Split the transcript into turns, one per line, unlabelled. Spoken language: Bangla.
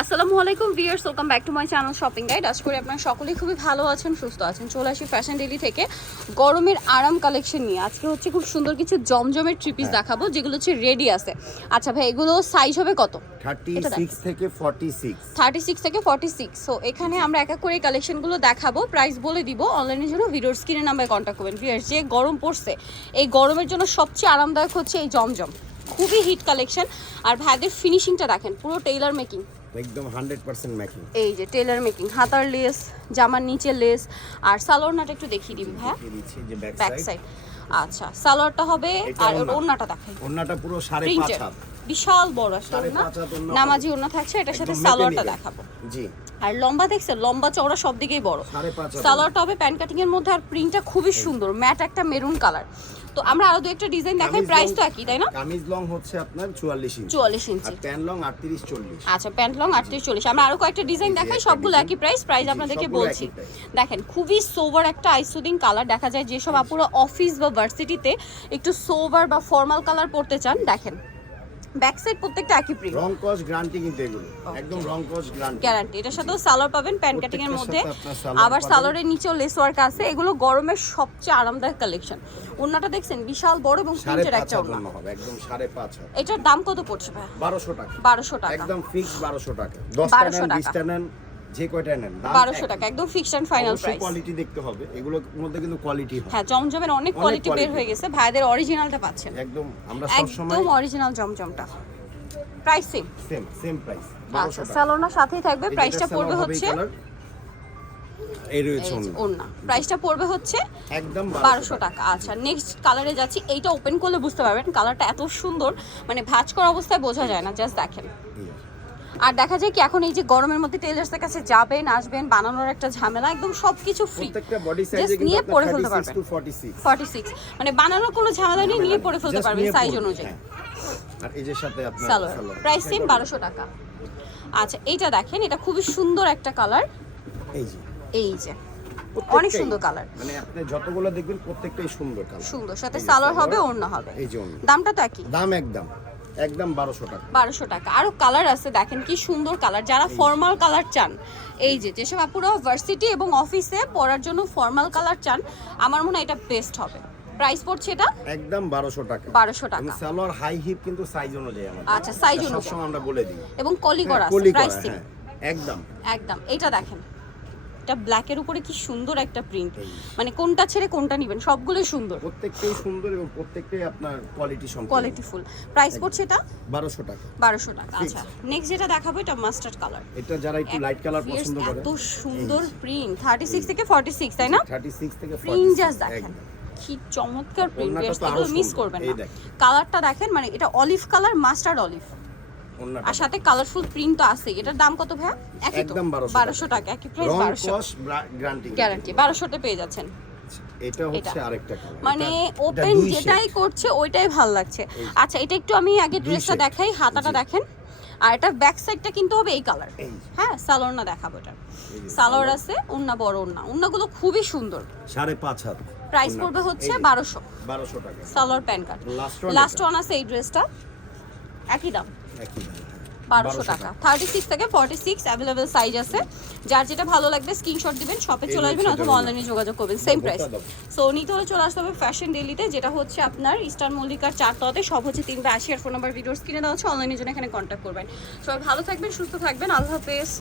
আসসালামু আলাইকুম viewers welcome back to my channel shopping guide. আজ করে আপনারা সকলেই খুবই ভালো আছেন সুস্থ আছেন। চলে আসি ফ্যাশন ডেলি থেকে গরমের আরাম কালেকশন নিয়ে। আজকে হচ্ছে খুব সুন্দর কিছু জমজমের থ্রি পিস দেখাবো যেগুলো হচ্ছে রেডি আছে। আচ্ছা ভাই এগুলো সাইজ হবে কত?
থার্টি
এটা দেখ।
সিক্স থেকে ফর্টি সিক্স
থার্টি সিক্স থেকে ফর্টি সিক্স সো এখানে আমরা এক এক করে কালেকশনগুলো দেখাবো। প্রাইস বলে দিব। অনলাইনের জন্য ভিডিওর স্ক্রিনের নাম্বারে কন্ট্যাক্ট করবেন। ভিউয়ার্স যে গরম পড়ছে এই গরমের জন্য সবচেয়ে আরামদায়ক হচ্ছে এই জমজম। খুবই হিট কালেকশন। আর ভাইদের ফিনিশিংটা দেখেন পুরো টেইলার মেকিং
একদম হান্ড্রেড পার্সেন্ট ম্যাকিং
এই যে টেলার মেকিং হাতার লেস জামার নিচে লেস আর সালোয়ারনাটা একটু দেখিয়ে দিবি হ্যাঁ?
যে ব্যাক সাইড
আচ্ছা সালোয়ারটা হবে আর
ওড়না।
ওড়নাটা দেখাই।
ওন্নাটা পুরো সাড়ে পাঁচ
প্রিন্টেড
হাত।
বিশাল বড় একটা ওড়না। নামাজি ওড়না থাকছে এটার সাথে সালোয়ারটা দেখাবো।
জি।
আর লম্বা দেখছেন লম্বা চওড়া সব দিকেই বড়। সালোয়ারটা হবে প্যান্ট কাটিং এর মধ্যে আর প্রিন্টটা খুবই সুন্দর ম্যাট একটা মেরুন কালার তো আমরা আরও দু একটা ডিজাইন দেখাই প্রাইস তো একই তাই না?
কামিজ লং হচ্ছে আপনার চুয়াল্লিশ ইঞ্চি।
চুয়াল্লিশ ইঞ্চি।
আর প্যান্ট লং আটত্রিশ চল্লিশ।
আচ্ছা প্যান্ট লং আটত্রিশ চল্লিশ। আমরা আরও কয়েকটা ডিজাইন দেখাই সবগুলো। একই প্রাইস প্রাইস আপনাদেরকে বলছি। দেখেন খুবই সোভার একটা আইসুদিং কালার দেখা যায় যেসব আপুরা অফিস বা ভার্সিটিতে একটু সোভার বা ফর্মাল কালার পড়তে চান দেখেন। ব্যাক সাইড প্রত্যেকটা একই প্রিন্ট
রং কস গ্যারান্টি কিন্তু এগুলো। একদম রং কস গ্যারান্টি
গ্যারান্টি এটার সাথেও সালোয়ার পাবেন প্যান্ট কাটিং এর মধ্যে। আবার সালোয়ারের নিচেও লেস ওয়ার্ক আছে। এগুলো গরমের সবচেয়ে আরামদায়ক কালেকশন ওন্নাটা দেখছেন? বিশাল বড় এবং প্রিন্টের একটা
ওন্না হবে একদম সাড়ে পাঁচ হাত
এটার দাম কত পড়ছে ভাই
1200 টাকা।
1200 টাকা।
একদম ফিক্স 1200 টাকা। 10
টাকা
20 টাকা। যে কয়টা নেন? দাম
বারোশো টাকা একদম fixed and final price
quality দেখতে হবে এগুলোর মধ্যে কিন্তু কোয়ালিটি হয়।
হ্যাঁ জমজমের অনেক কোয়ালিটি বের হয়ে গেছে ভাইদের অরিজিনালটা পাচ্ছেন।
একদম আমরা সব সময়
একদম original জমজমটা। Price same
same same price
আচ্ছা স্যালোনার সাথেই থাকবে প্রাইসটা পড়বে হচ্ছে
এই রয়েছে ওন্না।
প্রাইসটা পড়বে হচ্ছে
একদম
বারোশো টাকা। আচ্ছা নেক্সট কালারে যাচ্ছি। এইটা ওপেন করলে বুঝতে পারবেন কালারটা এত সুন্দর মানে ভাঁজ করা অবস্থায় বোঝা যায় না জাস্ট দেখেন। আর দেখা যায় কি এখন এই যে গরমের মধ্যে টেলার্সের কাছে যাবেন আসবেন বানানোর একটা ঝামেলা একদম সবকিছু ফ্রি
সাইজে
নিয়ে পরে ফেলতে পারবেন।
টু 46
সিক্স মানে বানানোর কোনো ঝামেলা নেই নিয়ে পরে ফেলতে পারবেন সাইজ অনুযায়ী।
হ্যাঁ। আর এই যে সাথে আপনার
সালোয়ার। প্রাইস সেম টাকা। আচ্ছা এইটা দেখেন এটা খুবই সুন্দর একটা কালার
এই যে।
এই যে। অনেক সুন্দর কালার
মানে আপনি যতগুলো দেখবেন প্রত্যেকটাই সুন্দর কালার
সুন্দর। সাথে সালোয়ার হবে ওড়না হবে।
এই যে
দামটা তো একই।
দাম একদম। একদম 1200 টাকা।
বারোশো টাকা। আরও কালার আছে দেখেন কি সুন্দর কালার যারা ফর্মাল কালার চান এই যে যেসব আপুরা ভার্সিটি এবং অফিসে পরার জন্য ফর্মাল কালার চান আমার মনে হয় এটা বেস্ট হবে। প্রাইস পড়ছে এটা?
একদম 1200 টাকা।
বারোশো
এবং
টাকা
সালোয়ার হাই হিপ কিন্তু সাইজ অনুযায়ী আমাদের।
আচ্ছা,
এটা
অনুযায়ী।
সবসময় আমরা বলে দিই।
এবং কলি করা
হ্যাঁ,
আছে প্রাইস
হ্যাঁ, একদম।
একদম এটা দেখেন। এটা ব্ল্যাকের উপরে কি সুন্দর একটা প্রিন্ট মানে কোনটা ছেড়ে কোনটা নেবেন সবগুলোই সুন্দর।
প্রত্যেকটাই সুন্দর এবং প্রত্যেকটাই আপনার কোয়ালিটি সম্পন্ন
কোয়ালিটি ফুল প্রাইস পড়ছে এটা?
1200 টাকা।
বারোশো টাকা আচ্ছা। নেক্সট যেটা দেখাবো এটা মাস্টার্ড কালার
এটা যারা একটু লাইট কালার পছন্দ করে
এত সুন্দর প্রিন্ট থার্টি সিক্স থেকে ফর্টি সিক্স তাই না?
36 থেকে 46
প্রিন্ট
46
জাস্ট দেখেন। কি চমৎকার প্রিন্ট
তো
মিস করবেন না। কালারটা দেখেন মানে এটা অলিভ কালার মাস্টার্ড অলিভ আর সাথে কালারফুল প্রিন্ট তো আছে এটার দাম কত ভাইয়া? একই তো।
একদম 1200
বারোশো টাকা একই প্রাইস
রং
বারোশো।
কস গ্যারান্টি
গ্যারান্টি বারোশোতে পেয়ে যাচ্ছেন।
এটা হচ্ছে আরেকটা কালার
মানে ওপেন যেটাই করছে ওইটাই ভালো লাগছে। আচ্ছা এটা একটু আমি আগে ড্রেসটা দেখাই হাতাটা দেখেন। আর এটা ব্যাক সাইডটা কিন্তু হবে এই কালার হ্যাঁ সালোয়ার না দেখাবো এটা। সালোয়ার আছে ওন্না বড় ওন্না ওন্নাগুলো খুবই সুন্দর।
সাড়ে পাঁচ হাত
প্রাইস পড়বে হচ্ছে
এই যে,
বারোশো।
1200 টাকা।
Salwar pant cut. Last. One আছে এই ড্রেসটা একই দাম।
একই
বারোশো টাকা। থার্টি সিক্স থেকে ফর্টি সিক্স অ্যাভেলেবেল সাইজ আছে। যার যেটা ভালো লাগবে স্ক্রিনশট দিবেন শপে চলে আসবেন অথবা অনলাইনে যোগাযোগ করবেন সেম প্রাইস সো নিতে হলে চলে আসতে হবে ফ্যাশন ডেলিতে যেটা হচ্ছে আপনার ইস্টার মল্লিকার চারতলাতে সব হচ্ছে তিনটা আশি আর ফোন নাম্বার ভিডিওস কিনে দেওয়া হচ্ছে অনলাইনের জন্য এখানে কন্ট্যাক্ট করবেন। সবাই ভালো থাকবেন সুস্থ থাকবেন আল্লাহ হাফেজ।